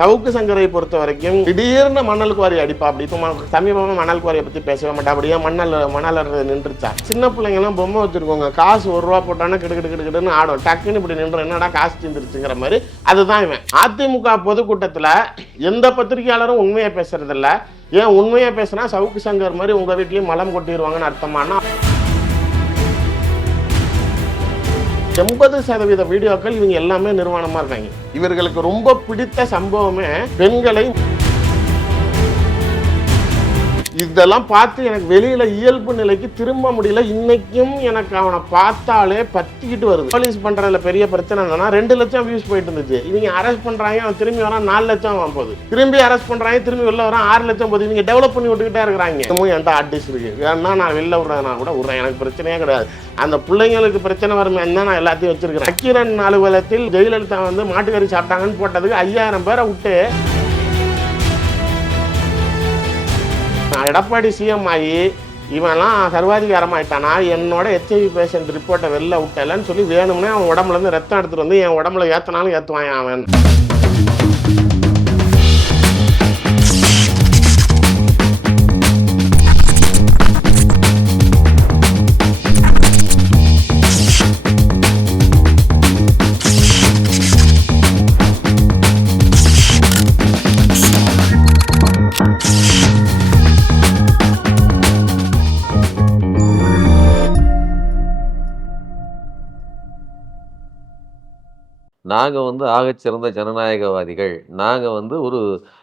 சவுக்கு சங்கரை பொறுத்த வரைக்கும் திடீர்னு மணல் குவாரி அடிப்பா. அப்படி இப்போ சமீபமாக மணல் குவாரியை பற்றி பேசவே மாட்டா. அப்படியே மணல் நின்றுச்சா. சின்ன பிள்ளைங்கலாம் பொம்மை வச்சிருக்கோங்க, காசு ₹1 போட்டானா கிடுக்கிட்டுன்னு ஆடும். டக்குன்னு இப்படி நின்று என்னடா காசு தந்துருச்சுங்கிற மாதிரி. அதுதான் இவன். அதிமுக பொதுக்கூட்டத்தில் எந்த பத்திரிகையாளரும் உண்மையை பேசுறதில்ல. ஏன் உண்மையை பேசுனா சவுக்கு சங்கர் மாதிரி உங்கள் வீட்லேயும் மலம் கொட்டிடுவாங்கன்னு அர்த்தமானா 80% வீடியோக்கள் இவங்க எல்லாமே நிர்வாணமா இருக்காங்க. இவர்களுக்கு ரொம்ப பிடித்த சம்பவமே பெண்களை இதெல்லாம் பார்த்து எனக்கு வெளியில இயல்பு நிலைக்கு திரும்ப முடியல. இன்னைக்கும் எனக்கு அவனை பார்த்தாலே பத்திக்கிட்டு வருது. போலீஸ் பண்றதுல பெரிய பிரச்சனை என்னன்னா 2 லட்சம் வியூஸ் போயிட்டு இருந்துச்சு. இவங்க அரெஸ்ட் பண்றாங்க, அவன் திரும்பி வரான் 4 லட்சம் போகுது. திரும்பி அரெஸ்ட் பண்றாங்க, திரும்பி வெளில வரான் 6 லட்சம் போகுது. இவங்க டெவலப் பண்ணி விட்டுக்கிட்டே இருக்கிறாங்க. இன்னமும் என்கிட்ட ஆர்டிஸ்ட் இருக்கு, வேணா நான் வெளில விடுறதுனா கூட விடுறேன், எனக்கு பிரச்சனையே கிடையாது. அந்த பிள்ளைங்களுக்கு பிரச்சனை வருமே தான் நான் எல்லாத்தையும் வச்சிருக்கிறேன். நக்கீரன் அலுவலகத்தில் ஜெயலலிதா மாட்டுக்கறி சாப்பிட்டாங்கன்னு போட்டதுக்கு 5000 பேரை விட்டு எடப்பாடி சிஎம் ஆகி இவன்லாம் சர்வாதிகாரமாயிட்டானா என்னோட HIV பேஷண்ட் ரிப்போர்ட்டை வெளில விட்டலன்னு சொல்லி வேணும்னே அவன் உடம்புல இருந்து ரத்தம் எடுத்துட்டு வந்து என் உடம்புல ஏற்றினாலும் ஏற்றுவான் அவன். நாங்கள் ஆகச்சிறந்த ஜனநாயகவாதிகள். நாங்கள் ஒரு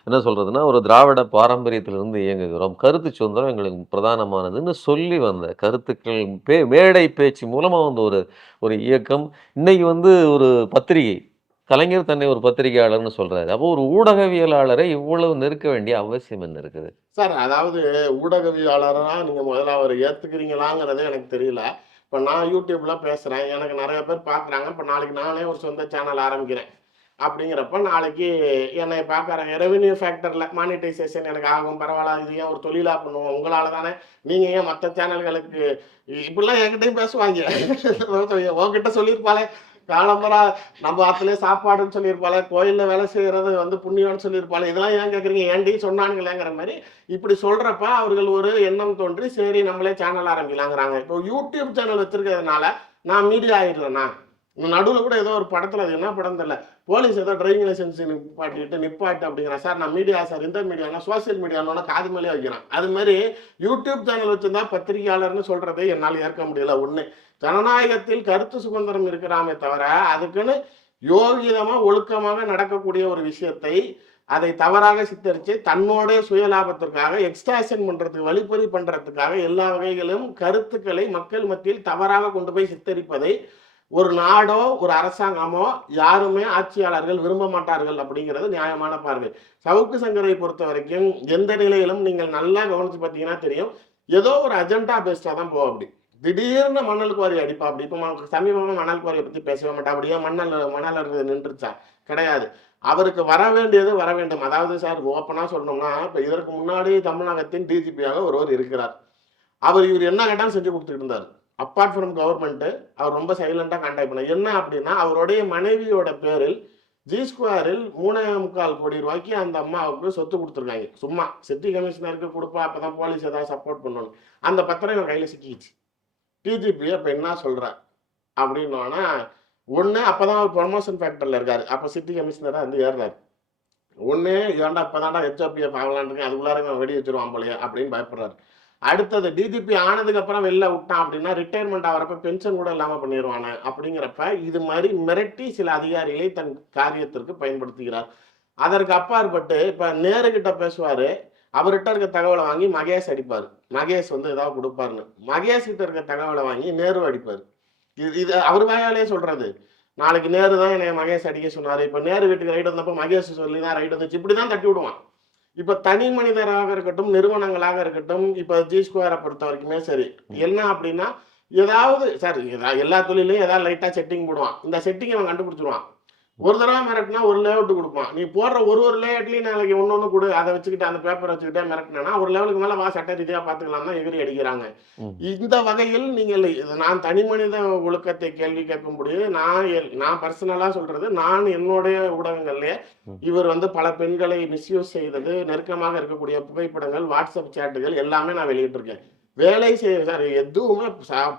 என்ன சொல்கிறதுனா ஒரு திராவிட பாரம்பரியத்திலிருந்து இயங்குகிறோம், கருத்து சுதந்திரம் எங்களுக்கு பிரதானமானதுன்னு சொல்லி வந்த கருத்துக்கள் மேடை பேச்சு மூலமாக ஒரு ஒரு இயக்கம். இன்னைக்கு ஒரு பத்திரிகை கலைஞர் தன்னை ஒரு பத்திரிகையாளர்னு சொல்கிறாரு. அப்போ ஒரு ஊடகவியலாளரை இவ்வளவு நெருக்க வேண்டிய அவசியம் என்ன இருக்குது சார்? அதாவது ஊடகவியலாளராக நீங்கள் முதல்ல அவர் ஏற்றுக்கிறீங்களாங்கிறதே எனக்கு தெரியல. இப்போ நான் யூடியூப்ல பேசுகிறேன், எனக்கு நிறைய பேர் பார்க்குறாங்க. இப்போ நாளைக்கு நானே ஒரு சொந்த சேனல் ஆரம்பிக்கிறேன் அப்படிங்கிறப்ப நாளைக்கு என்னை பார்க்குறாங்க. ரெவென்யூ ஃபேக்டரில் மானிட்டைசேஷன் எனக்கு ஆகும், பரவாயில்ல, இது ஏன் ஒரு தொழிலாக பண்ணுவோம், உங்களால் தானே, நீங்கள் ஏன் மற்ற சேனல்களுக்கு இப்படிலாம் என்கிட்டையும் பேசுவாங்க. உங்ககிட்ட சொல்லியிருப்பாளே காலம்பரா நம்ம ஆற்றுலேயே சாப்பாடுன்னு சொல்லியிருப்பாளே, கோயிலில் வேலை செய்கிறது புண்ணியம்னு சொல்லியிருப்பாளே, இதெல்லாம் ஏன் கேட்குறீங்க, ஏன்டி சொன்னானுங்களேங்கிற மாதிரி இப்படி சொல்கிறப்ப அவர்கள் ஒரு எண்ணம் தோன்றி சரி நம்மளே சேனல் ஆரம்பிக்கலாங்கிறாங்க. இப்போ யூடியூப் சேனல் வச்சுருக்கிறதுனால நான் மீடியா ஆயிடுறேன்னா? நடுவில் கூட ஏதோ ஒரு படத்தில், அது என்ன படம் தெரியல, போலீஸ் ஏதோ டிரைவிங் லைசன்ஸ் நிப்பாட்டு அப்படிங்கிறா. சார் நான் மீடியா சார், இந்த மீடியானா சோசியல் மீடியானோட காது மேலே வைக்கிறான். அது மாதிரி யூடியூப் சேனல் வச்சுருந்தா பத்திரிகையாளர்னு சொல்கிறதே என்னால் ஏற்க முடியல. ஒன்று, ஜனநாயகத்தில் கருத்து சுதந்திரம் இருக்கிறாமே தவிர அதுக்குன்னு யோகிதமாக ஒழுக்கமாக நடக்கக்கூடிய ஒரு விஷயத்தை அதை தவறாக சித்தரித்து தன்னோட சுயலாபத்திற்காக எக்ஸ்ட்ராக்ஷன் பண்ணுறதுக்கு, வழிப்பறி பண்ணுறதுக்காக எல்லா வகைகளும் கருத்துக்களை மக்கள் மத்தியில் தவறாக கொண்டு போய் சித்தரிப்பதை ஒரு நாடோ ஒரு அரசாங்கமோ யாருமே ஆட்சியாளர்கள் விரும்ப மாட்டார்கள் அப்படிங்கிறது நியாயமான பார்வை. சவுக்கு சங்கரை பொறுத்த வரைக்கும் எந்த நிலையிலும் நீங்கள் நல்லா கவனித்து பார்த்தீங்கன்னா தெரியும், ஏதோ ஒரு அஜெண்டா பேஸ்டாக தான் போகும். அப்படி திடீர்னு மணல் குவாரி அடிப்பா. அப்படி இப்போ சமீபமாக மணல் குவாரியை பற்றி பேசவே மாட்டா. அப்படியே மணல் நின்றுச்சா? கிடையாது. அவருக்கு வர வேண்டியது வர வேண்டும். அதாவது சார் ஓப்பனாக சொல்லணும்னா, இப்போ இதற்கு முன்னாடி தமிழகத்தின் டிஜிபியாக ஒருவர் இருக்கிறார். இவர் என்ன கேட்டாலும் செஞ்சு கொடுத்துட்டு இருந்தார். அப்பார்ட் ஃப்ரம் கவர்மெண்ட்டு அவர் ரொம்ப சைலண்டாக கான்டாக்ட் பண்ணார். என்ன அப்படின்னா, அவருடைய மனைவியோட பேரில் G2 3.25 கோடி ரூபாய்க்கு அந்த அம்மாவுக்கு சொத்து கொடுத்துருக்காங்க. சும்மா சிட்டி கமிஷனருக்கு கொடுப்பா, அப்போ தான் போலீஸ் ஏதாவது சப்போர்ட் பண்ணணும். அந்த பத்திரம் இவன் கையில் சிக்கிச்சு. டிஜிபி அப்போ என்ன சொல்கிறார் அப்படின்னோன்னா, ஒன்று அப்போ தான் அவர் ப்ரொமோஷன் ஃபேக்டரில் இருக்கார், அப்போ சிட்டி கமிஷனராக ஏறுறாரு. ஒன்று ஏன்டா இப்போ தான்டா HOPF ஆகலான்னு அதுக்குள்ளார வெடி வச்சிருவான் போலையே அப்படின்னு பயப்படுறாரு. அடுத்தது டிஜிபி ஆனதுக்கப்புறம் வெளில விட்டான் அப்படின்னா ரிட்டையர்மெண்ட் ஆகிறப்ப பென்ஷன் கூட இல்லாமல் பண்ணிடுவானே அப்படிங்கிறப்ப இது மாதிரி மிரட்டி சில அதிகாரிகளை தன் காரியத்திற்கு பயன்படுத்துகிறார். அதற்கு அப்பாற்பட்டு இப்போ நேருகிட்ட பேசுவார், அவர்கிட்ட இருக்க தகவலை வாங்கி மகேஷ் அடிப்பார். மகேஷ் ஏதாவது கொடுப்பாருன்னு மகேஷ் கிட்ட இருக்க தகவலை வாங்கி நேரு அடிப்பார். இது அவர் வாயாலே சொல்றது. நாளைக்கு நேரு தான் என்னை மகேஷ் அடிக்க சொன்னார், இப்போ நேரு வீட்டுக்கு ரைடு வந்தப்போ மகேஷ் சொல்லி தான் ரைடு வந்துச்சு, இப்படி தான் தட்டி விடுவான். இப்போ தனி மனிதராக இருக்கட்டும், நிறுவனங்களாக இருக்கட்டும், இப்போ G2 பொறுத்த வரைக்குமே சரி, என்ன அப்படின்னா ஏதாவது சார் எல்லா தொழிலையும் ஏதாவது லைட்டாக செட்டிங் போடுவான். இந்த செட்டிங் அவன் கண்டுபிடிச்சிடுவான். ஒரு தடவை மிரட்டினா ஒரு லேஅவுட் கொடுப்பான். நீ போடுற ஒரு லேஅவுட்லையும் நாளைக்கு ஒன்று கொடு, அதை வச்சுக்கிட்டு அந்த பேப்பரை வச்சுக்கிட்டே மிரட்டினா ஒரு லெவலுக்கு மேலே வா சட்ட ரீதியாக பார்த்துக்கலாம் தான் எகிரி அடிக்கிறாங்க. இந்த வகையில் நீங்கள் நான் தனி மனித ஒழுக்கத்தை கேள்வி கேட்கும்படி நான் பர்சனலாக சொல்றது, நான் என்னுடைய ஊடகங்கள்லேயே இவர் பல பெண்களை மிஸ்யூஸ் செய்தது, நெருக்கமாக இருக்கக்கூடிய புகைப்படங்கள், வாட்ஸ்அப் சேட்டுகள் எல்லாமே நான் வெளியிட்டிருக்கேன். வேலை செய்ய சார் எதுவுமே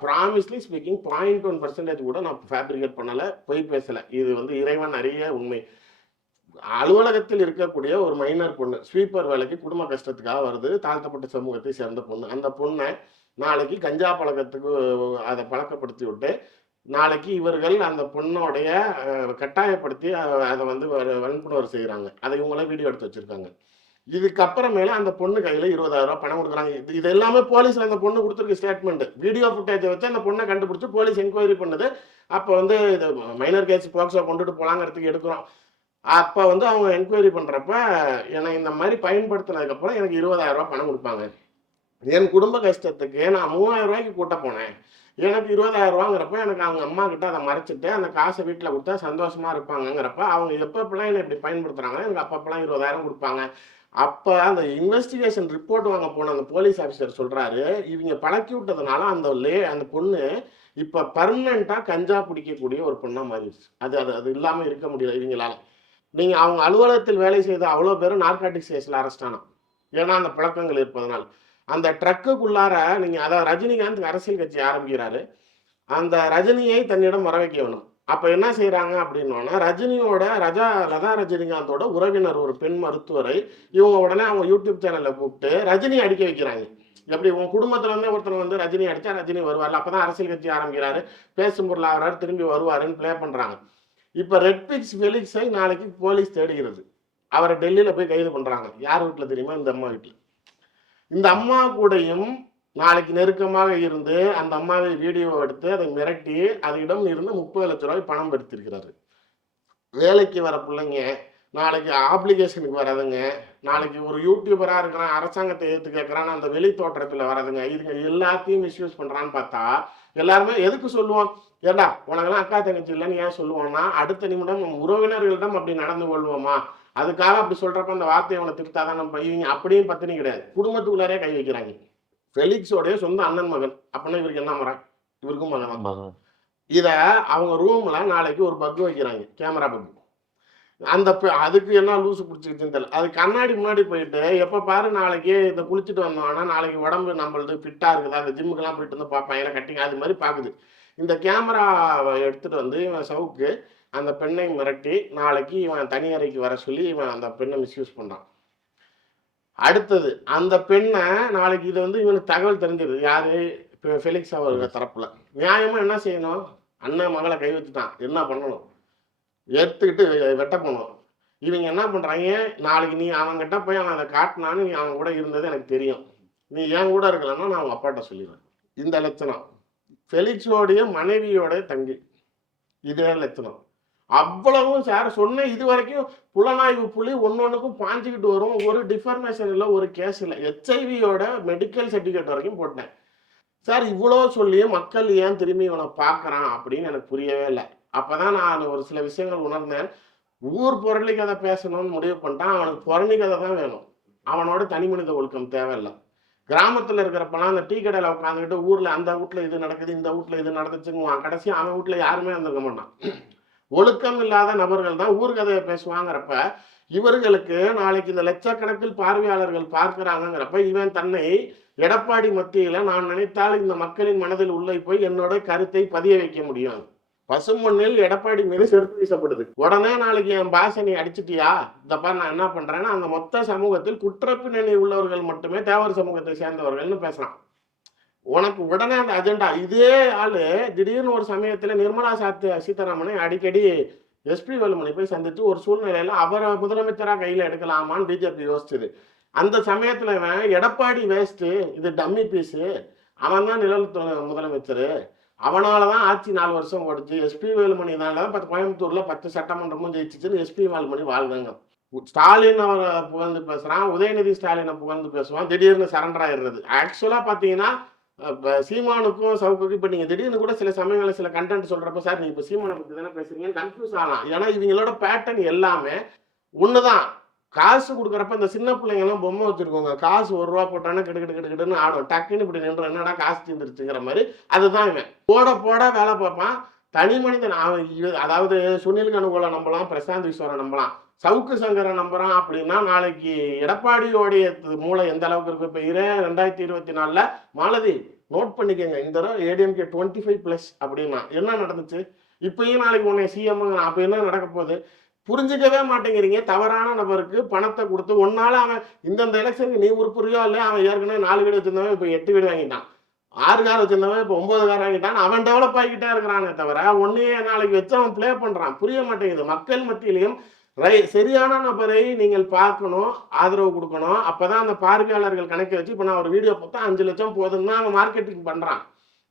ப்ராமிஸ்லி ஸ்பீக்கிங் 0.1% கூட நான் ஃபேப்ரிகேட் பண்ணலை, பொய் பேசலை. இது இறைவன் அறிய உண்மை. அலுவலகத்தில் இருக்கக்கூடிய ஒரு மைனர் பொண்ணு ஸ்வீப்பர் வேலைக்கு குடும்ப கஷ்டத்துக்காக வருது, தாழ்த்தப்பட்ட சமூகத்தை சேர்ந்த பொண்ணு. அந்த பொண்ணை நாளைக்கு கஞ்சா பழக்கத்துக்கு அதை பழக்கப்படுத்தி விட்டு நாளைக்கு இவர்கள் அந்த பொண்ணோடைய கட்டாயப்படுத்தி அதை வன்புணர்வு செய்கிறாங்க. அதை இவங்கள வீடியோ எடுத்து வச்சிருக்காங்க. இதுக்கப்புறமேல அந்த பொண்ணு கையில் 20,000 ரூபாய் பணம் கொடுக்குறாங்க. இது எல்லாமே போலீஸில் அந்த பொண்ணு கொடுத்துருக்க ஸ்டேட்மெண்ட். வீடியோ ஃபுட்டேஜை வச்சு அந்த பொண்ணை கண்டுபிடிச்சி போலீஸ் என்கொயரி பண்ணுது. அப்போ இது மைனர் கேஸ் போக்ஸோ கொண்டுட்டு போகலாங்கிறதுக்கு எடுக்கிறோம். அப்போ அவங்க என்கொயரி பண்ணுறப்ப என்னை இந்த மாதிரி பயன்படுத்தினதுக்கப்புறம் எனக்கு 20,000 ரூபாய் பணம் கொடுப்பாங்க. என் குடும்ப கஷ்டத்துக்கு நான் 3,000 ரூபாய்க்கு கூட்ட போனேன். எனக்கு 20,000 ரூபாங்கிறப்ப எனக்கு அவங்க அம்மா கிட்ட அதை மறைச்சிட்டு அந்த காசை வீட்டில் கொடுத்தா சந்தோஷமா இருப்பாங்கங்கிறப்ப அவங்க எப்பப்பெல்லாம் என்னை இப்படி பயன்படுத்துறாங்க, எனக்கு அப்பப்பெல்லாம் 20,000 கொடுப்பாங்க. அப்போ அந்த இன்வெஸ்டிகேஷன் ரிப்போர்ட் வாங்க போன அந்த போலீஸ் ஆஃபீஸர் சொல்றாரு, இவங்க பழக்கி விட்டதுனால அந்த பொண்ணு இப்போ பர்மனெண்ட்டாக கஞ்சா பிடிக்கக்கூடிய ஒரு பொண்ணாக மாறிடுச்சு. அது அது அது இல்லாமல் இருக்க முடியல இவங்களால. நீங்கள் அவங்க அலுவலகத்தில் வேலை செய்த அவ்வளோ பேரும் நார்காட்டிக்ஸ் கேஸில் அரெஸ்ட் ஆனோம். ஏன்னா அந்த பழக்கங்கள் இருப்பதனால். அந்த ட்ரக்குக்குள்ளார நீங்கள் அதாவது ரஜினிகாந்த் அரசியல் கட்சி ஆரம்பிக்கிறாரு. அந்த ரஜினியை தன்னிடம் வர வைக்க வேணும். அப்போ என்ன செய்கிறாங்க அப்படின்னோன்னா, ரஜினியோட லதா ரஜினிகாந்தோட உறவினர் ஒரு பெண் மருத்துவரை இவங்க உடனே அவங்க யூடியூப் சேனலில் கூப்பிட்டு ரஜினி அடிக்க வைக்கிறாங்க. எப்படி உன் குடும்பத்துலேருந்தே ஒருத்தர் ரஜினி அடித்தா ரஜினி வருவார், அப்போ தான் அரசியல் கட்சி ஆரம்பிக்கிறாரு, பேசும் பொருள் ஆகிறாரு, திரும்பி வருவாருன்னு ப்ளே பண்ணுறாங்க. இப்போ ரெட்பிக்ஸ் ஃபெலிக்ஸை நாளைக்கு போலீஸ் தேடுகிறது. அவரை டெல்லியில் போய் கைது பண்ணுறாங்க. யார் வீட்டில் தெரியுமா? இந்த அம்மா வீட்டில். இந்த அம்மா கூடயும் நாளைக்கு நெருக்கமாக இருந்து அந்த அம்மாவை வீடியோ எடுத்து அதை மிரட்டி அதிடம் இருந்து 30 லட்சம் ரூபாய் பணம் பெருத்திருக்கிறாரு. வேலைக்கு வர பிள்ளைங்க நாளைக்கு ஆப்ளிகேஷனுக்கு வராதுங்க, நாளைக்கு ஒரு யூடியூபராக இருக்கிறான் அரசாங்கத்தை ஏற்று கேட்குறான்னு அந்த வெளி தோற்றத்தில் வராதுங்க. இதுங்க எல்லாத்தையும் மிஸ்யூஸ் பண்ணுறான்னு பார்த்தா எல்லாருமே எதுக்கு சொல்லுவோம்? ஏண்டா உனக்கெல்லாம் அக்கா தங்கச்சி இல்லைன்னு ஏன் சொல்லுவோம்னா, அடுத்த நிமிடம் உறவினர்களிடம் அப்படி நடந்து கொள்வோமா, அதுக்காக அப்படி சொல்றப்ப அந்த வார்த்தையை அவனை திருத்தாதான் நம்ம இவங்க அப்படின்னு பத்தினி கிடையாது. குடும்பத்துக்குள்ளாரே கை வைக்கிறாங்க. ஃபெலிக்ஸோடைய சொந்த அண்ணன் மகன். அப்படின்னா இவருக்கு என்ன மகன்? இவருக்கும் மகன் தான். இத அவங்க ரூம்ல நாளைக்கு ஒரு பக் வைக்கிறாங்க, கேமரா பக். அந்த அதுக்கு என்ன லூசு பிடிச்சிருச்சுன்னு தெரியல. அது கண்ணாடி முன்னாடி போயிட்டு எப்ப பாரு நாளைக்கு இதை குளிச்சுட்டு வந்தோம்னா நாளைக்கு உடம்பு நம்மளது ஃபிட்டா இருக்குதா, அந்த ஜிம்முக்கெல்லாம் போயிட்டு வந்து பார்ப்பான் ஏன்னா கட்டிங்க அது மாதிரி பாக்குது. இந்த கேமரா எடுத்துட்டு இவன் சவுக்கு அந்த பெண்ணை மிரட்டி நாளைக்கு இவன் தனி அறைக்கு வர சொல்லி இவன் அந்த பெண்ணை மிஸ்யூஸ் பண்றான். அடுத்தது அந்த பெண்ணை நாளைக்கு இது இவனுக்கு தகவல் தெரிஞ்சிருது. யாரு? ஃபெலிக்ஸ் அவர்கள் தரப்புல. நியாயமா என்ன செய்யணும்? அண்ணன் மகளை கை வச்சுட்டான், என்ன பண்ணணும்? எடுத்துக்கிட்டு வெட்ட போகணும். இவங்க என்ன பண்றாங்க, நாளைக்கு நீ அவன்கிட்ட போய் அவன் அதை காட்டினான்னு நீ அவன் கூட இருந்தது எனக்கு தெரியும், நீ என் கூட இருக்கலன்னா நான் அவங்க அப்பாட்ட சொல்லிடுறேன். இந்த லட்சணம் ஃபெலிக்ஸோடைய மனைவியோட தங்கி, இதே லட்சணம். அவ்வளவும் சார் சொன்ன. இது வரைக்கும் புலனாய்வு புலி ஒன்னொன்னுக்கும் பாஞ்சுக்கிட்டு வரும். ஒரு டிஃபர்மேஷன் இல்லை, ஒரு கேஸ் இல்லை. HIV மெடிக்கல் சர்டிஃபிகேட் வரைக்கும் போட்டேன் சார். இவ்வளோ சொல்லியும் மக்கள் ஏன் திரும்பி இவனை பார்க்குறான் அப்படின்னு எனக்கு புரியவே இல்லை. அப்போதான் நான் ஒரு சில விஷயங்கள் உணர்ந்தேன். ஊர் புரளி கதை பேசணும்னு முடிவு பண்ணிட்டான். அவனுக்கு புரணி கதை தான் வேணும், அவனோட தனி மனித ஒழுக்கம் தேவையில்லை. கிராமத்தில் இருக்கிறப்பெல்லாம் அந்த டீ கடையில் உட்காந்துக்கிட்டு ஊரில் அந்த வீட்டில் இது நடக்குது, இந்த வீட்டில் இது நடந்துச்சுங்குவான். கடைசி அவன் வீட்டில் யாருமே இருந்திருக்க மாட்டான். ஒழுக்கம் இல்லாத நபர்கள் தான் ஊர் கதையை பேசுவாங்கிறப்ப இவர்களுக்கு நாளைக்கு இந்த லட்சக்கணக்கில் பார்வையாளர்கள் பார்க்கிறாங்கிறப்ப இவன் தன்னை எடப்பாடி மத்தியில நான் நினைத்தால் இந்த மக்களின் மனதில் உள்ளே போய் என்னோட கருத்தை பதிய வைக்க முடியும். பசுமண்ணில் எடப்பாடி மீது செருப்பு வீசப்படுது. உடனே நாளைக்கு என் பாஷை நீ அடிச்சிட்டியா, இதப்பா நான் என்ன பண்றேன்னா அந்த மொத்த சமூகத்தில் குற்றப்பின்னணி உள்ளவர்கள் மட்டுமே தேவர் சமூகத்தை சேர்ந்தவர்கள்னு பேசுறான். உனக்கு உடனே அந்த அஜெண்டா. இதே ஆளு திடீர்னு ஒரு சமயத்துல நிர்மலா சீதாராமனை அடிக்கடி SP வேலுமணி போய் சந்திச்சு ஒரு சூழ்நிலையில அவரை முதலமைச்சரா கையில எடுக்கலாமான்னு பிஜேபி யோசிச்சுது. அந்த சமயத்துல எடப்பாடி வேஸ்ட், இது டம்மி பீஸு, அவன் தான் நிழல் முதலமைச்சர், அவனாலதான் ஆட்சி 4 வருஷம் ஓடிச்சு, SP வேலுமணினால கோயம்புத்தூர்ல 10 சட்டமன்றமும் ஜெயிச்சுன்னு SP வேலுமணி வாழ்ந்தாங்க. ஸ்டாலின் அவரை புகழ்ந்து பேசுறான், உதயநிதி ஸ்டாலினை புகழ்ந்து பேசுவான், திடீர்னு சரண்டர் ஆயிடுறது. ஆக்சுவலா பாத்தீங்கன்னா இப்ப சீமானுக்கும் சவுக்குக்கும் இப்ப நீங்க திடீர்னு கூட சில சமயங்களில் சில கண்டென்ட் சொல்றப்ப சார் நீங்க இப்ப சீமானை பத்தி தானே பேசுறீங்கன்னு கன்ஃபியூஸ் ஆகலாம். ஏன்னா இவங்களோட பேட்டர்ன் எல்லாமே ஒண்ணுதான். காசு கொடுக்குறப்ப இந்த சின்ன பிள்ளைங்க எல்லாம் பொம்மை வச்சிருக்கோங்க, காசு ₹1 போட்டானே கிடுக்கிட்டு ஆடும், டக்குன்னு இப்படி நின்று என்னடா காசு தீர்ந்துருச்சுங்கிற மாதிரி. அதுதான் இவன் போட போட வேலை பார்ப்பான். தனி மனிதன் அவன். அதாவது சுனில் கனுகோலை நம்பலாம், பிரசாந்த் கிஷோரை நம்பலாம், சவுக்கு சங்கரை நம்புறான் அப்படின்னா நாளைக்கு எடப்பாடியோடைய மூளை எந்த அளவுக்கு இருக்கு. இப்ப 2024 மாலதி நோட் பண்ணிக்கங்க, இந்த தடவை ஏடிஎம்கே 25+ அப்படின்னா என்ன நடந்துச்சு. இப்பயும் நாளைக்கு உன்னை சிஎம் அப்ப என்ன நடக்க போகுது புரிஞ்சுக்கவே மாட்டேங்கிறீங்க. தவறான நபருக்கு பணத்தை கொடுத்து ஒன்னால அவன் இந்தந்த எலெக்ஷனுக்கு நீ உறுப்புறியோ இல்லையா, அவன் ஏற்கனவே 4 வீடு வச்சிருந்தவன் இப்ப 8 வீடு வாங்கிட்டான், 6 கார் வச்சிருந்தவன் இப்ப 9 கார் வாங்கிட்டான். அவன் டெவலப் ஆகிக்கிட்டே இருக்கிறானே தவிர ஒன்னையே நாளைக்கு வச்சு அவன் பிளே பண்றான். புரிய மாட்டேங்குது. மக்கள் மத்தியிலையும் சரியான நபரை நீங்கள் பார்க்கணும், ஆதரவு கொடுக்கணும். அப்பதான் அந்த பார்வையாளர்கள் கணக்கை வச்சு இப்ப நான் ஒரு வீடியோ பார்த்தா 5 லட்சம் போதுன்னா அவன் மார்க்கெட்டிங் பண்றான்.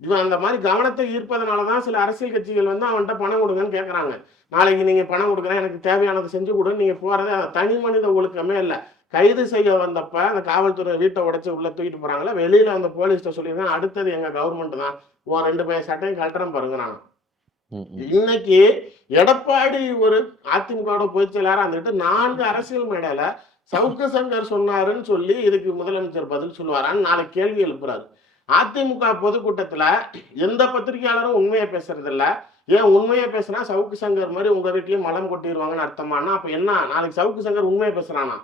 இவன் அந்த மாதிரி கவனத்தை ஈர்ப்பதனாலதான் சில அரசியல் கட்சிகள் வந்து அவன்கிட்ட பணம் கொடுங்கன்னு கேட்கறாங்க. நாளைக்கு நீங்க பணம் கொடுக்குறேன், எனக்கு தேவையானதை செஞ்சு கொடுன்னு நீங்க போறதே தனி மனித ஒழுக்கமே இல்லை. கைது செய்ய வந்தப்ப அந்த காவல்துறை வீட்டை உடைச்சு உள்ள தூக்கிட்டு போறாங்களா, வெளியில அந்த போலீஸ்ட சொல்லியிருந்தேன் அடுத்தது எங்க கவர்மெண்ட் தான், 2 பையன் சட்டையும் கழட்டுறேன் பாருங்கிறாங்க. இன்னைக்கு எடப்பாடி ஒரு அதிமுக பொதுச் செயலாளர் வந்துட்டு 4 அரசியல் மேடையில சவுக்கு சங்கர் சொன்னாருன்னு சொல்லி இதுக்கு முதலமைச்சர் பதில் சொல்லுவாரான்னு நாளைக்கு கேள்வி எழுப்புறாரு. அதிமுக பொதுக்கூட்டத்துல எந்த பத்திரிகையாளரும் உண்மையை பேசுறது இல்ல. ஏன் உண்மையை பேசுனா சவுக்கு சங்கர் மாதிரி உங்க வீட்லயும் மலம் கொட்டிடுவாங்கன்னு அர்த்தமானா? அப்ப என்ன நாளைக்கு சவுக்கு சங்கர் உண்மையை பேசுறானா?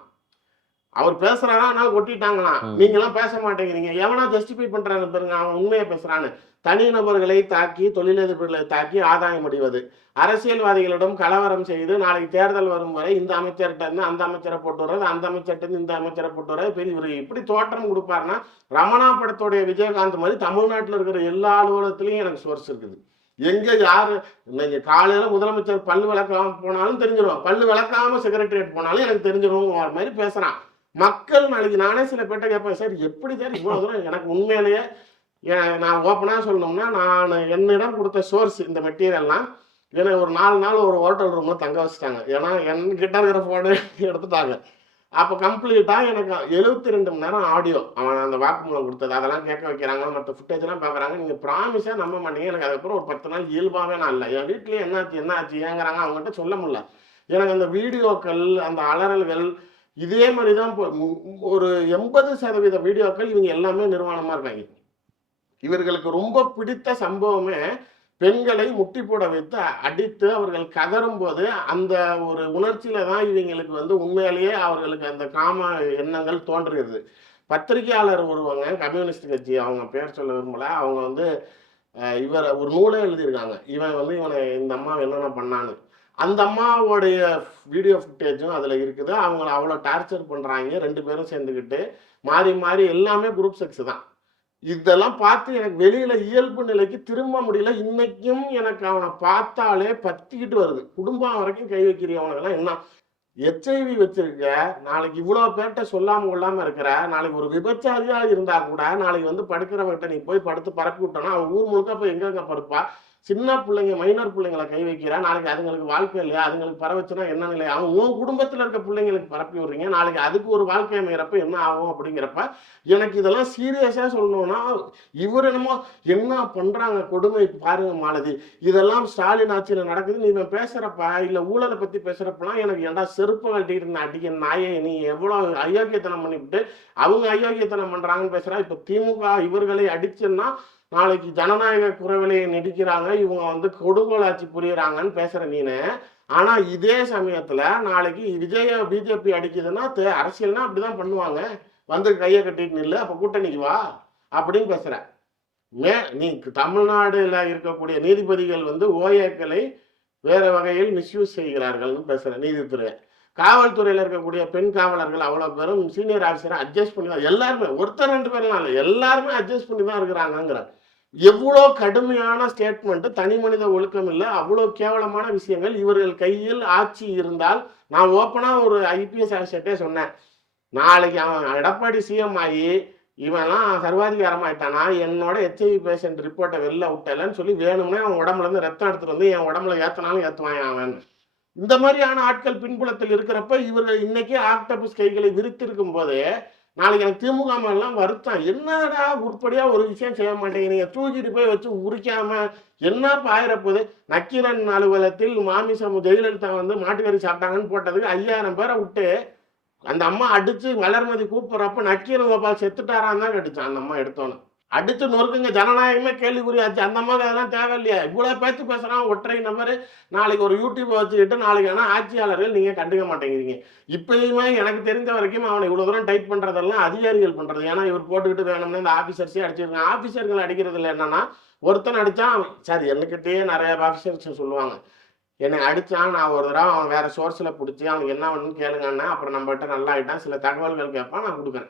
அவர் பேசுறாரா, அதனால கொட்டிட்டாங்களா? நீங்க எல்லாம் பேச மாட்டேங்கிறீங்க. எவனா ஜஸ்டிஃபை பண்றாங்க பாருங்க, அவன் உண்மையை பேசுறான்னு. தனிநபர்களை தாக்கி, தொழிலதிபர்களை தாக்கி ஆதாயம் அடைவது, அரசியல்வாதிகளிடம் கலவரம் செய்து நாளைக்கு தேர்தல் வரும் வரை இந்த அமைச்சர்கிட்ட இருந்து அந்த அமைச்சரை போட்டு வர்றது, அந்த அமைச்சர்கிட்ட இருந்து இந்த அமைச்சரை போட்டு வர்றது, பெரிய ஒரு இப்படி தோற்றம் கொடுப்பாருன்னா ரமணா படத்தோடைய விஜயகாந்த் மாதிரி தமிழ்நாட்டில் இருக்கிற எல்லா அலுவலகத்திலையும் எனக்கு சோர்ஸ் இருக்குது. எங்க யாரு இன்னைக்கு காலையில முதலமைச்சர் பல்லு விளக்காம போனாலும் தெரிஞ்சிடும், பல்லு விளக்காம செக்ரட்டரியேட் போனாலும் எனக்கு தெரிஞ்சிடும் மாதிரி பேசுறான். மக்கள் நாளைக்கு நானே சில பேர்ட்ட கேட்பேன், சார் எப்படி சார் இவ்வளவு தூரம்? எனக்கு உண்மையிலேயே நான் ஓப்பனா சொல்லணும்னா, நான் என்னிடம் கொடுத்த சோர்ஸ் இந்த மெட்டீரியல்லாம் ஏன்னா ஒரு 4 நாள் ஒரு ஹோட்டல் ரூம்ல தங்க வச்சுட்டாங்க. ஏன்னா என்கிட்ட இருக்கிற போனு எடுத்துட்டாங்க. அப்போ கம்ப்ளீட்டா எனக்கு 72 மணி நேரம் ஆடியோ அவன் அந்த வாக்குமூலம் கொடுத்தது அதெல்லாம் கேட்க வைக்கிறாங்க, மற்ற ஃபுட்டேஜ் எல்லாம் பார்க்குறாங்க. நீங்க ப்ராமிஸா நம்ப மாட்டீங்க. எனக்கு அதுக்கப்புறம் ஒரு 10 நாள் இயல்பாவே நான் இல்லை. என் வீட்லயே என்னாச்சு ஏங்குறாங்க, அவங்ககிட்ட சொல்ல முடியல. எனக்கு அந்த வீடியோக்கள், அந்த அலறல்கள் இதே மாதிரிதான் ஒரு 80% வீடியோக்கள் இவங்க எல்லாமே நிர்வாணமா இருக்காங்க. இவர்களுக்கு ரொம்ப பிடித்த சம்பவமே பெண்களை முட்டி போட வைத்து அடித்து அவர்கள் கதறும் போது அந்த ஒரு உணர்ச்சியில தான் இவங்களுக்கு வந்து உண்மையிலேயே அவர்களுக்கு அந்த காம எண்ணங்கள் தோன்றுகிறது. பத்திரிகையாளர் ஒருவங்க கம்யூனிஸ்ட் கட்சி, அவங்க பேர் சொல்ல விரும்பல, அவங்க வந்து இவர் ஒரு நூலே எழுதியிருக்காங்க. இவன் வந்து இவனை இந்த அம்மா என்னென்ன பண்ணான்னு. அந்த அம்மாவோடைய வீடியோ ஃபுட்டேஜும் அதுல இருக்குது. அவங்கள அவ்வளோ டார்ச்சர் பண்றாங்க 2 பேரும் சேர்ந்துக்கிட்டு. மாறி மாறி எல்லாமே குரூப் செக்ஸ் தான். இதெல்லாம் பார்த்து எனக்கு வெளியில இயல்பு நிலைக்கு திரும்ப முடியல. இன்னைக்கும் எனக்கு அவனை பார்த்தாலே பத்திக்கிட்டு வருது. குடும்பம் வரைக்கும் கை வைக்கிறவனுக்கெல்லாம் என்ன HIV வச்சிருக்க, நாளைக்கு இவ்வளவு பேர்ட்ட சொல்லாம கொள்ளாம இருக்கிற, நாளைக்கு ஒரு விபச்சாரியா இருந்தா கூட நாளைக்கு வந்து படுக்கிறவர்கிட்ட நீ போய் படுத்து பரப்பி விட்டோன்னா அவன் ஊர் முழுக்க போய் எங்க படுப்பா. சின்ன பிள்ளைங்க, மைனர் பிள்ளைங்களை கை வைக்கிறா, நாளைக்கு அதுங்களுக்கு வாழ்க்கை இல்லையா, அதுங்களுக்கு பரவச்சுன்னா என்ன நிலை ஆகும்? உன் குடும்பத்துல இருக்க பிள்ளைங்களுக்கு பரப்பி விடுறீங்க, நாளைக்கு அதுக்கு ஒரு வாழ்க்கை அமைகிறப்ப என்ன ஆகும் அப்படிங்கிறப்ப எனக்கு இதெல்லாம் சீரியஸா சொல்லணும்னா இவர் என்னமோ என்ன பண்றாங்க கொடுமை பாருங்க மாலதி. இதெல்லாம் ஸ்டாலின் ஆட்சியில நடக்குது. நீ பேசுறப்ப இல்ல ஊழலை பத்தி பேசுறப்பலாம் எனக்கு ஏன்டா செருப்பு கட்டிட்டு அடிக்க நாயே, நீ எவ்வளவு அயோக்கியத்தனம் பண்ணிவிட்டு அவங்க அயோக்கியத்தனம் பண்றாங்கன்னு பேசுறா. இப்ப திமுக இவர்களை அடிச்சுன்னா நாளைக்கு ஜனநாயக குறைவிலையை நடிக்கிறாங்க, இவங்க வந்து கொடுங்கோலாட்சி புரியுறாங்கன்னு பேசுற நீனு. ஆனா இதே சமயத்துல நாளைக்கு பிஜேபி அடிக்குதுன்னா அரசியல்னா அப்படிதான் பண்ணுவாங்க, வந்து கையை கட்டிட்டு நில்லு, அப்ப கூட்டணிக்கு வா அப்படின்னு பேசுற. நீ தமிழ்நாடுல இருக்கக்கூடிய நீதிபதிகள் வந்து ஓஏக்களை வேற வகையில் மிஸ்யூஸ் செய்கிறார்கள்னு பேசுற. நீதித்துறை, காவல்துறையில இருக்கக்கூடிய பெண் காவலர்கள் அவ்வளவு பேரும் சீனியர் ஆஃபீஸரை அட்ஜஸ்ட் பண்ணி தான், எல்லாருமே ஒருத்தர் 2 பேர்லாம் இல்லை, எல்லாருமே அட்ஜஸ்ட் பண்ணி தான் இருக்கிறாங்கிற. எவ்வளோ கடுமையான ஸ்டேட்மெண்ட், தனி மனித ஒழுக்கம் இல்லை, அவ்வளோ கேவலமான விஷயங்கள். இவர்கள் கையில் ஆட்சி இருந்தால், நான் ஓப்பனா ஒரு IPS ஆஃபீஸர்ட்டே சொன்னேன், நாளைக்கு அவன் எடப்பாடி சிஎம் ஆகி இவன்லாம் சர்வாதிகாரம் ஆயிட்டானா என்னோட HIV பேஷண்ட் ரிப்போர்ட்டை வெளில விட்டலன்னு சொல்லி வேணும்னே அவன் உடம்புல இருந்து ரத்தம் எடுத்துட்டு வந்து என் உடம்புல ஏத்தனாலும் ஏத்துவான் அவன். இந்த மாதிரியான ஆட்கள் பின்புலத்தில் இருக்கிறப்ப இவர்கள் இன்னைக்கே ஆக்டோபஸ் கைகளை விரித்திருக்கும் போதே நாளைக்கு எனக்கு திமுக எல்லாம் வருத்தம், என்னடா உருப்படியா ஒரு விஷயம் செய்ய மாட்டேங்கிறீங்க, தூக்கிட்டு போய் வச்சு உரிக்காம என்ன பாயிரப்போகுது. நக்கீரன் அலுவலகத்தில் மாமிசம் ஜெயலலிதா வந்து மாட்டுக்கறி சாப்பிட்டாங்கன்னு போட்டதுக்கு 5000 பேரை விட்டு அந்த அம்மா அடிச்சு வளர்மதி கூப்பிட்றப்ப நக்கீரன் கோபால் செத்துட்டாரான்னு தான் கேட்டுச்சான். அந்த அம்மா எடுத்தோன்னு அடிச்சு நொறுக்குங்க, ஜனநாயகமே கேள்விக்குறியாச்சு. அந்த மாதிரி அதெல்லாம் தேவையில்லையா? இவ்வளவு பேச்சு பேசுறான் ஒற்றை நபர். நாளைக்கு ஒரு யூடியூப் வச்சுக்கிட்டு நாளைக்கு ஆனால் ஆட்சியாளர்கள் நீங்க கண்டுக்க மாட்டேங்கிறீங்க. இப்பயுமே எனக்கு தெரிஞ்ச வரைக்கும் அவனை இவ்வளவு தூரம் டைட் பண்றதெல்லாம் அதிகாரிகள் பண்றது. ஏன்னா இவர் போட்டுக்கிட்டு வேணும்னு இந்த ஆபீசர்ஸே அடிச்சிருக்காங்க. ஆபீசர்கள் அடிக்கிறதுல என்னன்னா, ஒருத்தன் அடிச்சா சார் என்கிட்டயே நிறைய ஆபீசர்ஸ் சொல்லுவாங்க, என்னை அடிச்சான், நான் ஒரு தடவை அவன் வேற சோர்ஸ்ல பிடிச்சி அவனுக்கு என்ன வேணும்னு கேளுங்கன்னா, அப்புறம் நம்மகிட்ட நல்லா ஆயிட்டான், சில தகவல்கள் கேட்பான், நான் கொடுக்குறேன்.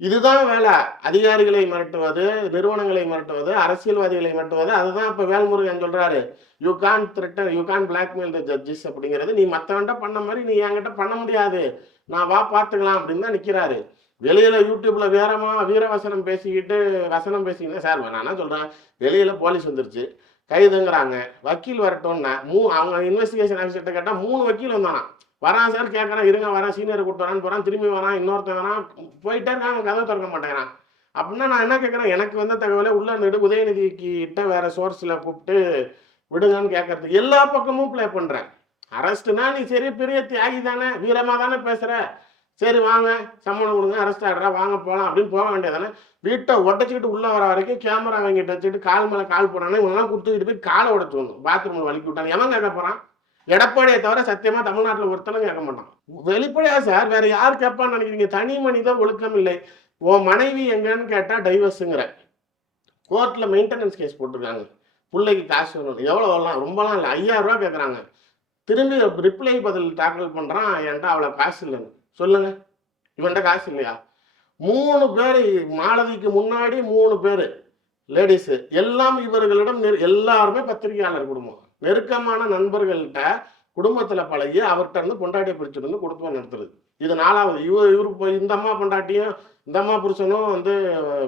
இதுதான் வேலை. அதிகாரிகளை மிரட்டுவது, நிறுவனங்களை மிரட்டுவது, அரசியல்வாதிகளை மிரட்டுவது. அதுதான் இப்ப வேல்முருகன் சொல்றாரு, you can threaten, you can blackmail the judges அப்படிங்கிறது. நீ மற்றவன்ட்ட பண்ண மாதிரி நீ என்கிட்ட பண்ண முடியாது, நான் வா பார்த்துக்கலாம் அப்படின்னு தான் நிற்கிறாரு. வெளியில யூடியூப்ல வீரவசனம் பேசிக்கிட்டு வசனம் பேசிக்கிட்டு சார் நான் என்ன சொல்றேன், வெளியில போலீஸ் வந்துருச்சு, கைதுங்கிறாங்க, வக்கீல் வரட்டோன்னா அவங்க இன்வெஸ்டிகேஷன் ஆஃபீஸர்கிட்ட கேட்டால் 3 வக்கீல் வந்தானா. வரான் சார் கேட்குறான், இருங்க வரேன், சீனியரை கூப்பிட்டு வரான்னு போகிறான், திரும்பி வரான், இன்னொருத்தன் வரான், போயிட்டே இருக்காங்க, கதை திறக்க மாட்டேங்கிறான். அப்படின்னா நான் என்ன கேட்குறேன், எனக்கு வந்த தகவலை உள்ள இருந்துட்டு உதயநிதி கிட்ட வேற சோர்ஸில் கூப்பிட்டு விடுங்கன்னு கேட்கறதுக்கு எல்லா பக்கமும் ப்ளே பண்ணுறேன். அரெஸ்ட்னா நீ சரி பெரிய தியாகி தானே, வீரமாக தானே பேசுகிற, சரி வாங்க சம்மணம் கொடுங்க, அரெஸ்ட் ஆடுறா, வாங்க போகலாம் அப்படின்னு போக வேண்டியதானே. வீட்டை உடச்சிக்கிட்டு உள்ளே வர வரைக்கும் கேமரா வாங்கிட்டு வச்சுட்டு கால் மேலே கால் போடுறானே, இவங்கெல்லாம் கொடுத்துக்கிட்டு போய் காலை உடச்சு வரணும், பாத்ரூமில் வலிக்கி விட்டாங்க. எவன் கேட்க போகிறான்? எடப்பாடியை தவிர சத்தியமா தமிழ்நாட்டில் ஒருத்தனும் கேட்க மாட்டான். வெளிப்படையா சார், வேற யார் கேட்பான்னு நினைக்கிறீங்க? தனி மனித ஒழுக்கம் இல்லை. உன் மனைவி எங்கன்னு கேட்டா டைவர்ஸுங்கிற, கோர்ட்ல மெயின்டெனன்ஸ் கேஸ் போட்டிருக்காங்க, பிள்ளைக்கு காசு வேணும், எவ்வளோ வரலாம், ரொம்பலாம் இல்லை, 5000 ரூபா கேட்குறாங்க. திரும்பி ரிப்ளை பதில் தாக்கல் பண்றான், என்கிட்ட அவ்வளோ காசு இல்லைன்னு. சொல்லுங்க, இவன்கிட்ட காசு இல்லையா? 3 பேர் மாலதிக்கு முன்னாடி 3 பேர் லேடிஸு, எல்லாம் இவர்களிடம் எல்லாருமே பத்திரிகையாளர் குடும்பம், நெருக்கமான நண்பர்கள்ட்ட குடும்பத்துல பழகி அவர்கிட்ட இருந்து பொண்டாட்டியை பிரிச்சுட்டு வந்து குடும்பம் நடத்துறது. இது 4வது. இவரு இந்த அம்மா பொண்டாட்டியும் இந்த அம்மா புருஷனும் வந்து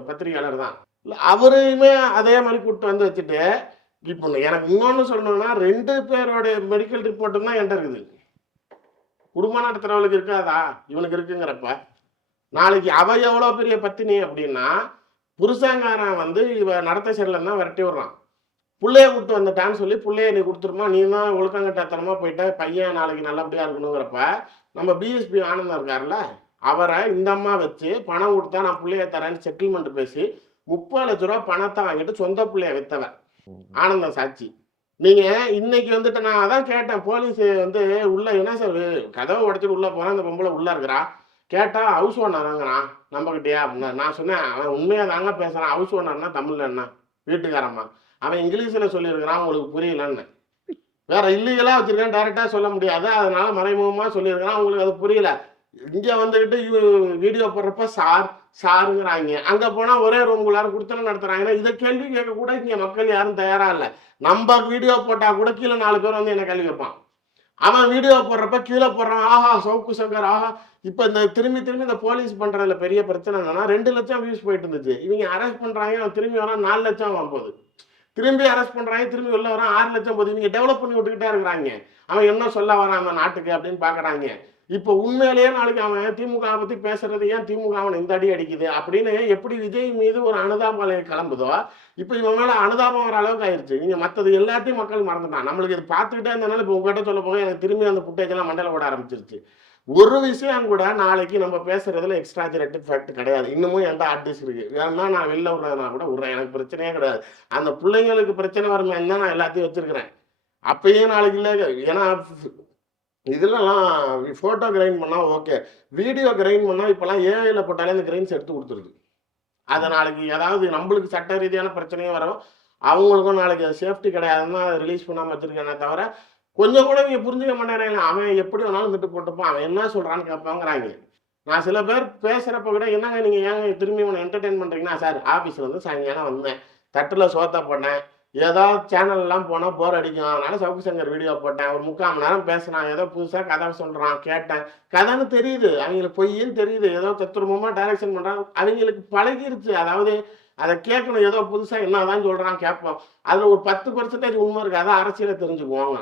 பத்திரிகையாளர் தான். அவரையுமே அதே மாதிரி கூப்பிட்டு வந்து வச்சுட்டு, இப்போ எனக்கு இன்னொன்னு சொல்லணும்னா 2 பேரோட மெடிக்கல் ரிப்போர்ட்டும் தான் என்கிட்ட இருக்குது. குடும்பம் நடத்துறவளுக்கு இருக்காதா? இவனுக்கு இருக்குங்கிறப்ப நாளைக்கு அவ எவ்வளவு பெரிய பத்தினி அப்படின்னா, புருஷங்காரன் வந்து இவ நடத்த சரியில்லைன்னு தான் விரட்டி விடுறான். பிள்ளைய கூப்பிட்டு வந்துட்டான்னு சொல்லி பிள்ளைய நீ கொடுத்துருமா, நீ தான் ஒழுக்கங்கட்டத்தனமா போயிட்ட, பையன் நாளைக்கு நல்லபடியா இருக்கணுங்கிறப்ப நம்ம பிஎஸ்பி ஆனந்தம் இருக்காருல்ல, அவரை இந்த அம்மா வச்சு பணம் கொடுத்தா நான் பிள்ளைய தரேன்னு செட்டில்மெண்ட் பேசி 30 லட்ச ரூபா பணத்தை வாங்கிட்டு சொந்த பிள்ளைய வித்தவன் ஆனந்தம் சாட்சி. நீங்க இன்னைக்கு வந்துட்டு நான் அதான் கேட்டேன், போலீஸ் வந்து உள்ள என்ன சார் கதவை உடைச்சிட்டு உள்ள போறான், அந்த பொம்பளை உள்ள இருக்கிறா, கேட்டா ஹவுஸ் ஓனருங்கிறான் நம்பகிட்டியா அப்படின்னா. நான் சொன்னேன், அவன் உண்மையா தாங்க பேசுறான், ஹவுஸ் ஓனர்னா தமிழ்ல என்ன, வீட்டுக்காரம்மா, அவன் இங்கிலீஷ்ல சொல்லியிருக்கிறான், உங்களுக்கு புரியலன்னு. வேற இல்லீகலா வச்சிருக்கான், டைரக்டா சொல்ல முடியாது, அதனால மறைமுகமா சொல்லியிருக்கிறான், உங்களுக்கு அது புரியல. இங்க வந்துகிட்டு வீடியோ போடுறப்ப சாருங்கிறாங்க, அங்க போனா ஒரே ரூம்குள்ளார கொடுத்தன நடத்துறாங்க. இதை கேள்வி கேட்க கூட இங்க மக்கள் யாரும் தயாரா இல்லை. நம்ம வீடியோ போட்டா கூட கீழே 4 பேர் வந்து என்ன கேள்வி கேட்பான். அவன் வீடியோ போடுறப்ப கீழே போடுறான், ஆஹா சவுக்கு சங்கர், ஆஹா. இப்ப இந்த திரும்பி இந்த போலீஸ் பண்றதுல பெரிய பிரச்சனை என்னன்னா, 2 லட்சம் வியூஸ் போயிட்டு இருந்துச்சு, இவங்க அரெஸ்ட் பண்றாங்க, அவன் திரும்பி வரான் 4 லட்சம் போகுது, திரும்பி அரெஸ்ட் பண்றாங்க, திரும்பி உள்ள வரான் 6 லட்சம் போகுது. இவங்க டெவலப் பண்ணி விட்டுக்கிட்டே இருக்கிறாங்க, அவன் என்ன சொல்ல வரான் அந்த நாட்டுக்கு அப்படின்னு பாக்குறாங்க. இப்போ உண்மையிலேயே நாளைக்கு அவன் திமுக பத்தி பேசுறது, ஏன் திமுக அவன் இந்த அடி அடிக்குது அப்படின்னு எப்படி விஜய் மீது ஒரு அனுதாபம் கிளம்புதோ, இப்போ இவன் மேல அனுதாபம் வர அளவுக்கு ஆயிடுச்சு. நீங்க மற்றது எல்லாத்தையும் மக்கள் மறந்துட்டான். நம்மளுக்கு இது பார்த்துக்கிட்டே இருந்தனால இப்போ உங்ககிட்ட சொல்ல போக எனக்கு திரும்பி அந்த ஃபுட்டேஜ் எல்லாம் மண்டல ஓட ஆரம்பிச்சிருச்சு. ஒரு விஷயம் கூட நாளைக்கு நம்ம பேசுறதுல எக்ஸ்ட்ராஜரேட்டட் ஃபேக்ட் கிடையாது. இன்னமும் எந்த ஆர்டிஸ்ட் இருக்கு, வேணா நான் வெளில விடுறதுனா கூட விடுறேன், எனக்கு பிரச்சனையே கிடையாது. அந்த பிள்ளைங்களுக்கு பிரச்சனை வருமே தான் நான் எல்லாத்தையும் வச்சிருக்கிறேன். அப்பயே நாளைக்கு இல்லை, ஏன்னா இதெல்லாம் ஃபோட்டோ கிரைண்ட் பண்ணால் ஓகே, வீடியோ கிரைண்ட் பண்ணால் இப்போலாம் ஏஐயில் போட்டாலே அந்த கிரைன்ஸ் எடுத்து கொடுத்துருது. அதை நாளைக்கு ஏதாவது நம்மளுக்கு சட்ட ரீதியான பிரச்சனையும் வரும், அவங்களுக்கும் நாளைக்கு சேஃப்டி கிடையாதுன்னா அதை ரிலீஸ் பண்ணாமல் வச்சிருக்கேனே தவிர கொஞ்சம் கூட நீங்கள் புரிஞ்சுக்க மாட்டேங்கிறாங்க. அவன் எப்படி வேணாலும் விட்டு போட்டுப்பான், அவன் என்ன சொல்கிறான்னு கேட்பாங்கிறாங்க. நான் சில பேர் பேசுகிறப்ப கூட என்னங்க நீங்கள் ஏங்க திரும்பி உன்னை என்டர்டெயின் பண்ணுறீங்கன்னா, சார் ஆஃபீஸில் வந்து சாயங்காலம் வந்தேன், தட்டில் சோத்த போட்டேன், ஏதாவது சேனல்லாம் போனால் போர் அடிக்கும், அதனால சவுக்கு சங்கர் வீடியோ போட்டேன், ஒரு 3/4 மணி நேரம் பேசுனான், ஏதோ புதுசாக கதை சொல்கிறான், கேட்டேன், கதைன்னு தெரியுது, அவங்களுக்கு பொய்ன்னு தெரியுது, ஏதோ தத்துரூபமாக டைரக்ஷன் பண்ணுறாங்க, அவங்களுக்கு பழகிருச்சு. அதாவது அதை கேட்கணும், ஏதோ புதுசாக என்னதான் சொல்கிறான் கேட்போம், அதில் ஒரு 10% உண்மை இருக்குது, அதை அரசியலை தெரிஞ்சுக்குவாங்க.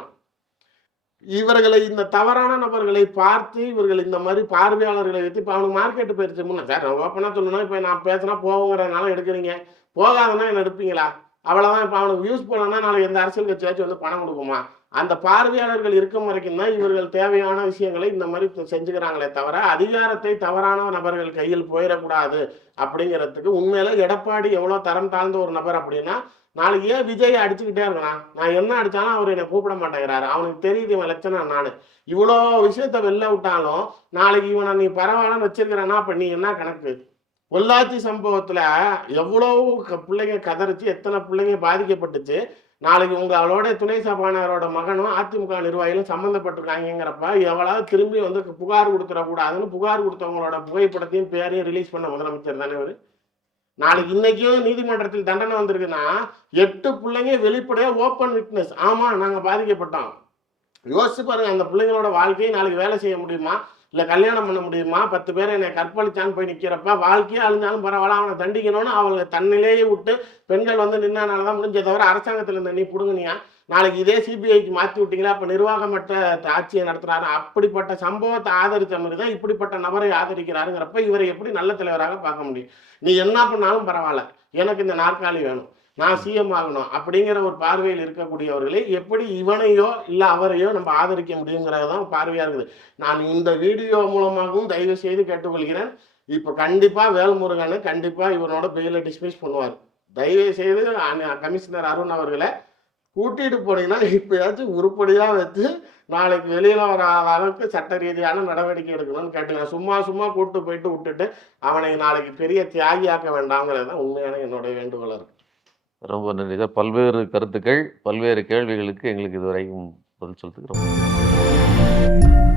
இவர்களை இந்த தவறான நபர்களை பார்த்து இவர்கள் இந்த மாதிரி பார்வையாளர்களை வைத்து இப்போ அவனுக்கு மார்க்கெட்டு போயிருச்சு முன்ன சார் நான் ஓப்பனாக சொல்லணும்னா இப்போ நான் பேசினா போகுங்கிறதுனால எடுக்கிறீங்க, போகாதுன்னா என்ன எடுப்பீங்களா? அவ்வளோதான். இப்போ அவனுக்கு வியூஸ் போனோம்னா நாளைக்கு எந்த அரசியல் கட்சியாச்சும் வந்து பணம் கொடுக்குமா? அந்த பார்வையாளர்கள் இருக்கும் வரைக்கும் தான் இவர்கள் தேவையான விஷயங்களை இந்த மாதிரி செஞ்சுக்கிறாங்களே தவிர அதிகாரத்தை தவறான நபர்கள் கையில் போயிடக்கூடாது அப்படிங்கிறதுக்கு. உண்மையில எடப்பாடி எவ்வளோ தரம் தாழ்ந்த ஒரு நபர் அப்படின்னா, நாளைக்கு ஏன் விஜய் அடிச்சுக்கிட்டே இருக்கலாம்? நான் என்ன அடிச்சாலும் அவர் என்னை கூப்பிட மாட்டேங்கிறாரு, அவனுக்கு தெரியுது இவன் லட்சணம் நான் இவ்வளோ விஷயத்த வெளில விட்டாலும் நாளைக்கு இவனை நீ பரவாயில்லன்னு வச்சிருக்கிறேன்னா அப்ப நீ என்ன கணக்கு? பொள்ளாச்சி சம்பவத்துல எவ்வளவு பிள்ளைங்க கதறிச்சு, எத்தனை பிள்ளைங்க பாதிக்கப்பட்டுச்சு. நாளைக்கு உங்களோட துணை சபாநாயகரோட மகனும் அதிமுக நிர்வாகிகளும் சம்மந்தப்பட்டிருக்காங்கிறப்ப எவ்வளவு திரும்பி வந்து புகார் கொடுத்துடக்கூடாதுன்னு புகார் கொடுத்தவங்களோட புகைப்படத்தையும் பேரையும் ரிலீஸ் பண்ண முதலமைச்சர் தானே இவரு. நாளைக்கு இன்னைக்கும் நீதிமன்றத்தில் தண்டனை வந்திருக்குன்னா 8 பிள்ளைங்க வெளிப்படையா ஓப்பன் விட்னஸ், ஆமா நாங்க பாதிக்கப்பட்டோம். யோசிச்சு பாருங்க, அந்த பிள்ளைங்களோட வாழ்க்கையை நாளைக்கு வேலை செய்ய முடியுமா, இல்ல கல்யாணம் பண்ண முடியுமா? 10 பேரை என்னை கற்பழிச்சான்னு போய் நிக்கிறப்ப வாழ்க்கையே அழிஞ்சாலும் பரவாயில்ல அவனை தண்டிக்கணும்னு அவங்க தன்னிலேயே விட்டு பெண்கள் வந்து நின்னானாலதான் முடிஞ்ச தவிர அரசாங்கத்துல இருந்த நீ புடுங்கினியா? நாளைக்கு இதே சிபிஐக்கு மாற்றி விட்டீங்களா? அப்ப நிர்வாகமற்ற ஆட்சியை நடத்துறாரு. அப்படிப்பட்ட சம்பவத்தை ஆதரித்த மாதிரி தான் இப்படிப்பட்ட நபரை ஆதரிக்கிறாருங்கிறப்ப இவரை எப்படி நல்ல தலைவராக பார்க்க முடியும்? நீ என்ன பண்ணாலும் பரவாயில்ல, எனக்கு இந்த நாற்காலி வேணும், நான் சிஎம் ஆகணும் அப்படிங்கிற ஒரு பார்வையில் இருக்கக்கூடியவர்களை எப்படி இவனையோ இல்லை அவரையோ நம்ம ஆதரிக்க முடியுங்கிறதான் பார்வையா இருக்குது. நான் இந்த வீடியோ மூலமாகவும் தயவு செய்து கேட்டுக்கொள்கிறேன். இப்போ கண்டிப்பா வேல்முருகனை கண்டிப்பா இவனோட பெயிலை டிஸ்மிஸ் பண்ணுவார். தயவு செய்து கமிஷனர் அருண் அவர்களை கூட்டிட்டு போனீங்கன்னா இப்பயாச்சும் உருப்படியா வச்சு நாளைக்கு வெளியில வர அளவுக்கு சட்ட ரீதியான நடவடிக்கை எடுக்கணும்னு கேட்டுங்க. சும்மா சும்மா கூட்டு போயிட்டு விட்டுட்டு அவனை நாளைக்கு பெரிய தியாகியாக்க வேண்டாங்கிறது தான் உண்மையான என்னுடைய வேண்டுகோளா இருக்கு. ரொம்ப நன்றி சார். பல்வேறு கருத்துக்கள், பல்வேறு கேள்விகளுக்கு எங்களுக்கு இதுவரைக்கும் பதில் சொல்றதுக்கு ரொம்ப நன்றி.